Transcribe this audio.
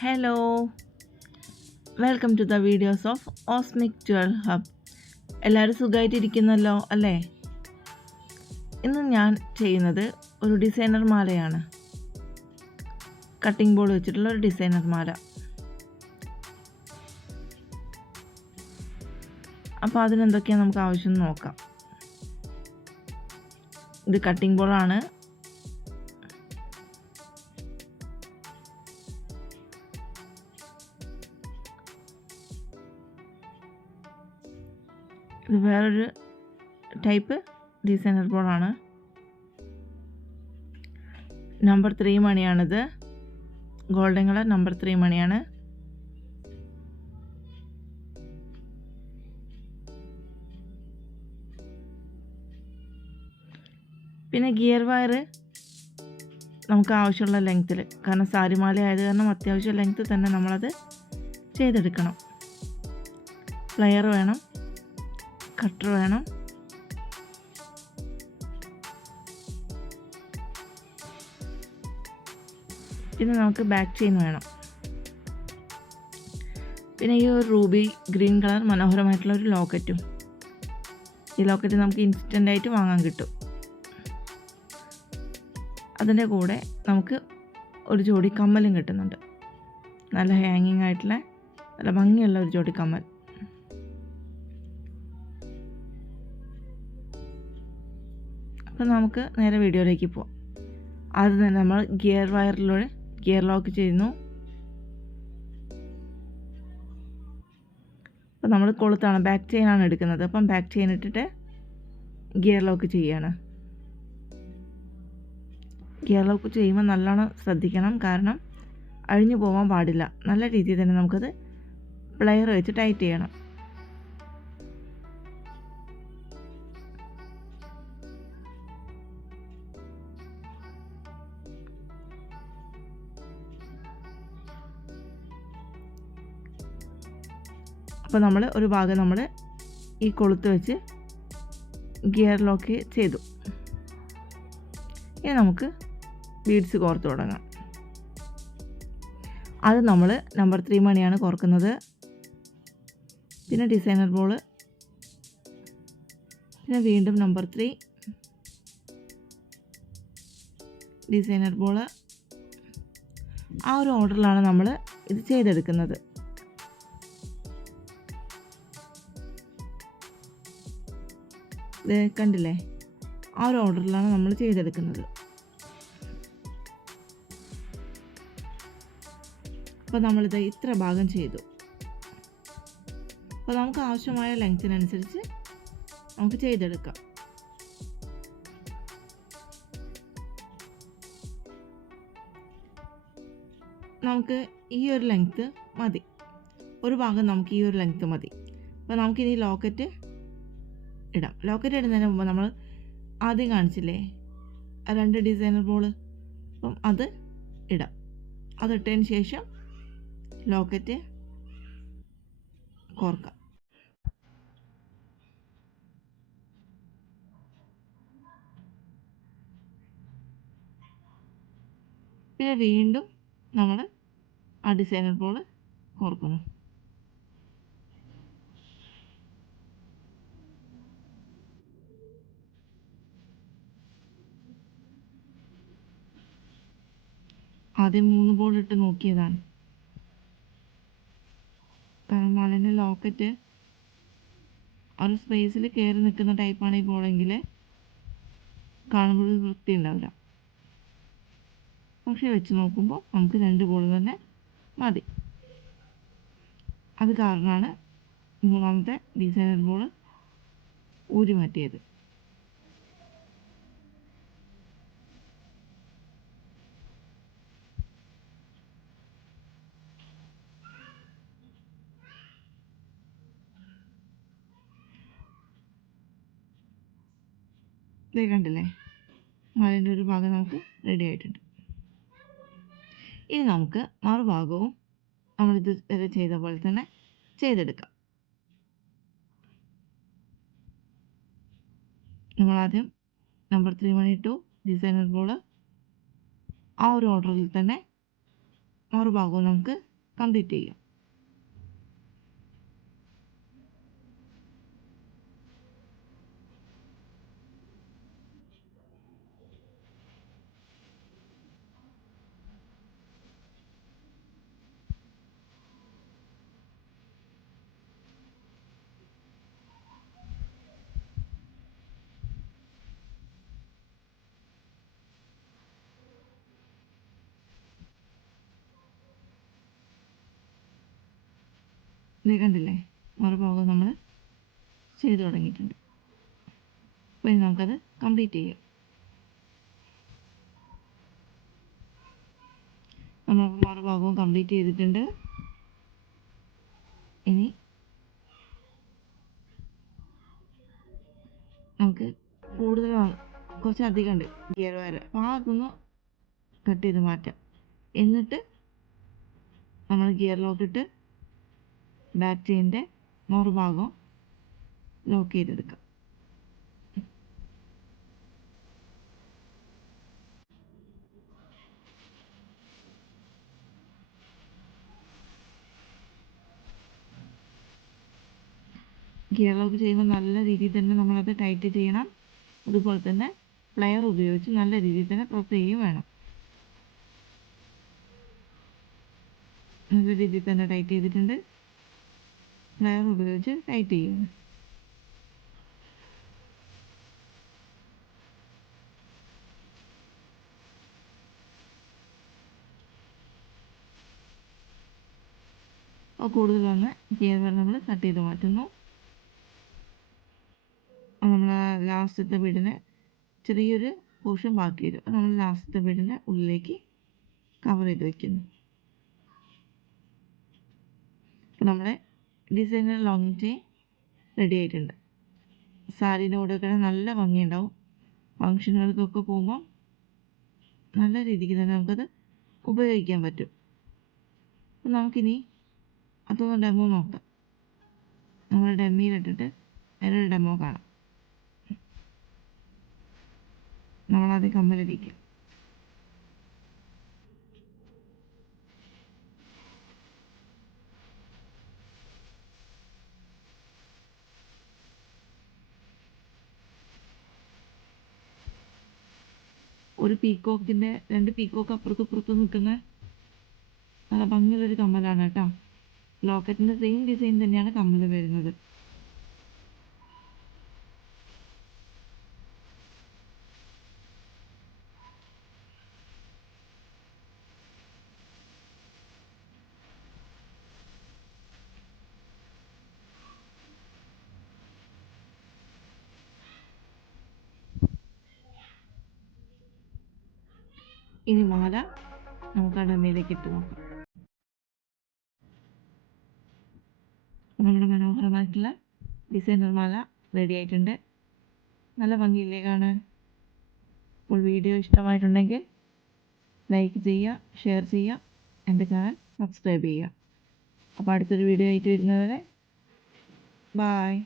Hello, welcome to the videos of Osmic jewel hub. എല്ലാവരും സുഖമായിട്ടിരിക്കുന്നല്ലോ അല്ലേ? ഇന്ന് ഞാൻ ചെയ്യുന്നത് ഒരു ഡിസൈനർ മാലയാണ്. കട്ടിംഗ് ബോർഡ് വെച്ചിട്ടുള്ള ഒരു ഡിസൈനർ മാല. അപ്പോൾ അതിനെന്തൊക്കെയാണ് നമുക്ക് ആവശ്യം എന്ന് നോക്കാം. ഇത് കട്ടിംഗ് ബോർഡാണ്. ഇത് വേറൊരു ടൈപ്പ് ഡിസൈനർ ബോർഡാണ്. നമ്പർ 3 മണിയാണിത്. ഗോൾഡൻ കളർ നമ്പർ 3 മണിയാണ്. പിന്നെ ഗിയർ വയർ നമുക്ക് ആവശ്യമുള്ള ലെങ്ത്തിൽ, കാരണം സാരിമാല ആയത് കാരണം അത്യാവശ്യം ലെങ്ത്ത് തന്നെ നമ്മളത് ചെയ്തെടുക്കണം. പ്ലെയർ വേണം, കട്ടർ വേണം, പിന്നെ നമുക്ക് ബാക്ക് ചെയിൻ വേണം. പിന്നെ ഈ ഒരു റൂബി ഗ്രീൻ കളർ മനോഹരമായിട്ടുള്ള ഒരു ലോക്കറ്റും. ഈ ലോക്കറ്റ് നമുക്ക് ഇൻസ്റ്റൻ്റായിട്ട് വാങ്ങാൻ കിട്ടും. അതിൻ്റെ കൂടെ നമുക്ക് ഒരു ജോഡി കമ്മലും കിട്ടുന്നുണ്ട്. നല്ല ഹാങ്ങിങ് ആയിട്ടുള്ള നല്ല ഭംഗിയുള്ള ഒരു ജോഡി കമ്മൽ. അപ്പം നമുക്ക് നേരെ വീഡിയോയിലേക്ക് പോവാം. ആദ്യം തന്നെ നമ്മൾ ഗിയർ വയറിലൂടെ ഗിയർ ലോക്ക് ചെയ്യുന്നു. അപ്പം നമ്മൾ കൊളുത്താണ്, ബാക്ക് ചെയിനാണ് എടുക്കുന്നത്. അപ്പം ബാക്ക് ചെയിൻ ഇട്ടിട്ട് ഗിയർ ലോക്ക് ചെയ്യാണ്. ഗിയർ ലോക്ക് ചെയ്യുമ്പോൾ നല്ലോണം ശ്രദ്ധിക്കണം, കാരണം അഴിഞ്ഞു പോകാൻ പാടില്ല. നല്ല രീതിയിൽ തന്നെ നമുക്കത് പ്ലെയർ വെച്ച് ടൈറ്റ് ചെയ്യണം. അപ്പോൾ നമ്മൾ ഒരു ഭാഗം നമ്മൾ ഈ കൊളുത്ത് വെച്ച് ഗിയർ ലോക്ക് ചെയ്തു. ഇനി നമുക്ക് ബീഡ്സ് കോർത്ത് തുടങ്ങാം. അത് നമ്മൾ നമ്പർ 3 മണിയാണ് കോർക്കുന്നത്. പിന്നെ ഡിസൈനർ ബോൾ, പിന്നെ വീണ്ടും നമ്പർ 3 ഡിസൈനർ ബോൾ. ആ ഒരു ഓർഡറിലാണ് നമ്മൾ ഇത് ചെയ്തെടുക്കുന്നത്. കണ്ടില്ലേ, ആ ഒരു ഓർഡറിലാണ് നമ്മൾ ചെയ്തെടുക്കുന്നത്. അപ്പോൾ നമ്മളിത് ഇത്ര ഭാഗം ചെയ്തു. അപ്പോൾ നമുക്ക് ആവശ്യമായ ലെങ്ത്തിനനുസരിച്ച് നമുക്ക് ചെയ്തെടുക്കാം. നമുക്ക് ഈ ഒരു ലെങ്ത്ത് മതി, ഒരു ഭാഗം നമുക്ക് ഈ ഒരു ലെങ്ത്ത് മതി. അപ്പോൾ നമുക്കിനി ലോക്കറ്റ് ഇടാം. ലോക്കറ്റ് ഇടുന്നതിന് മുമ്പ് നമ്മൾ ആദ്യം കാണിച്ചില്ലേ 2 ഡിസൈനർ ബോൾ, അപ്പം അത് ഇടാം. അതിട്ടതിന് ശേഷം ലോക്കറ്റ് കോർക്കാം. പിന്നെ വീണ്ടും നമ്മൾ ആ ഡിസൈനർ ബോൾ കോർക്കുന്നു. ആദ്യം 3 ബോൾ ഇട്ട് നോക്കിയതാണ്, കാരണം അതിൻ്റെ ലോക്കറ്റ് ഒരു സ്പേസിൽ കയറി നിൽക്കുന്ന ടൈപ്പാണ് ഈ ബോളെങ്കിൽ കാണുമ്പോൾ വൃത്തി ഉണ്ടാവില്ല. പക്ഷെ വെച്ച് നോക്കുമ്പോൾ നമുക്ക് 2 ബോൾ തന്നെ മതി. അത് കാരണമാണ് 3ാമത്തെ ഡിസൈനർ ബോൾ ഊരി മാറ്റിയത്. ഇത് കണ്ടില്ലേ, അതിൻ്റെ ഒരു ഭാഗം നമുക്ക് റെഡി ആയിട്ടുണ്ട്. ഇനി നമുക്ക് മറുഭാഗവും നമ്മളിത് വരെ ചെയ്ത പോലെ തന്നെ ചെയ്തെടുക്കാം. നമ്മളാദ്യം നമ്പർ 3 മണി ഇട്ടു, ഡിസൈനർ ബോൾ ആ ഒരു ഓർഡറിൽ തന്നെ മറുഭാഗവും നമുക്ക് കംപ്ലീറ്റ് ചെയ്യാം. ഇത് കണ്ടില്ലേ, മറുഭാഗം നമ്മൾ ചെയ്തു തുടങ്ങിയിട്ടുണ്ട്. അപ്പോൾ ഇനി നമുക്കത് കംപ്ലീറ്റ് ചെയ്യാം. നമ്മൾ മറുഭാഗവും കംപ്ലീറ്റ് ചെയ്തിട്ടുണ്ട്. ഇനി നമുക്ക് കൂടുതൽ കുറച്ചധികം ഉണ്ട് ഗിയർ വയർ, അപ്പോൾ അതൊന്ന് കട്ട് ചെയ്ത് മാറ്റാം. എന്നിട്ട് നമ്മൾ ഗിയർ ലോക്കിട്ട് ബാക്ക് ചെയിൻ്റെ മറുഭാഗം ലോക്ക് ചെയ്തെടുക്കാം. ഗിയർ ലോക്ക് ചെയ്യുമ്പോൾ നല്ല രീതിയിൽ തന്നെ നമ്മളത് ടൈറ്റ് ചെയ്യണം. അതുപോലെ തന്നെ പ്ലെയർ ഉപയോഗിച്ച് നല്ല രീതിയിൽ തന്നെ പ്രസ് ചെയ്യുകയും വേണം. നല്ല രീതിയിൽ തന്നെ ടൈറ്റ് ചെയ്തിട്ടുണ്ട്. പ്ലെയർ ഉപയോഗിച്ച് ടൈറ്റ് ചെയ്യുക. അപ്പോൾ കൂടുതൽ വന്ന് ഗിയർ വയർ നമ്മൾ കട്ട് ചെയ്ത് മാറ്റുന്നു. നമ്മൾ ലാസ്റ്റത്തെ ബീഡിന് ചെറിയൊരു പോർഷൻ ബാക്കി വരും. നമ്മൾ ലാസ്റ്റത്തെ ബീഡിൻ്റെ ഉള്ളിലേക്ക് കവർ ചെയ്ത് വയ്ക്കുന്നു. അപ്പോൾ നമ്മുടെ ഡിസൈനർ ലോങ് ചെയിൻ റെഡി ആയിട്ടുണ്ട്. സാരീൻ്റെ കൂടെയൊക്കെ നല്ല ഭംഗിയുണ്ടാവും. ഫങ്ഷനുകൾക്കൊക്കെ പോകുമ്പോൾ നല്ല രീതിക്ക് തന്നെ നമുക്കത് ഉപയോഗിക്കാൻ പറ്റും. അപ്പോൾ നമുക്കിനി അതൊന്ന് ഡെമോ നോക്കാം. നമ്മൾ ഡെമ്മിയിലിട്ടിട്ട് അതിനൊരു ഡെമോ കാണാം. നമ്മളത് കമ്മലിരിക്കും. ഒരു പീക്കോക്കിൻ്റെ 2 പീക്കോക്ക് അപ്പുറത്തും ഇപ്പുറത്തും നിൽക്കുന്ന നല്ല ഭംഗിയുള്ളൊരു കമ്മലാണ് കേട്ടോ. ലോക്കറ്റിൻ്റെ സെയിം ഡിസൈൻ തന്നെയാണ് കമ്മൽ വരുന്നത്. ഇനി മാല നമുക്ക് ആ ഡമ്മയിലേക്ക് ഇട്ട് നോക്കാം. നമ്മുടെ മനോഹരമായിട്ടുള്ള ഡിസൈനർ മാല റെഡി ആയിട്ടുണ്ട്. നല്ല ഭംഗിയില്ലേ കാണാൻ? അപ്പോൾ വീഡിയോ ഇഷ്ടമായിട്ടുണ്ടെങ്കിൽ ലൈക്ക് ചെയ്യുക, ഷെയർ ചെയ്യുക, എൻ്റെ ചാനൽ സബ്സ്ക്രൈബ് ചെയ്യുക. അപ്പോൾ അടുത്തൊരു വീഡിയോ ആയിട്ട് വരുന്നവരെ ബായ്.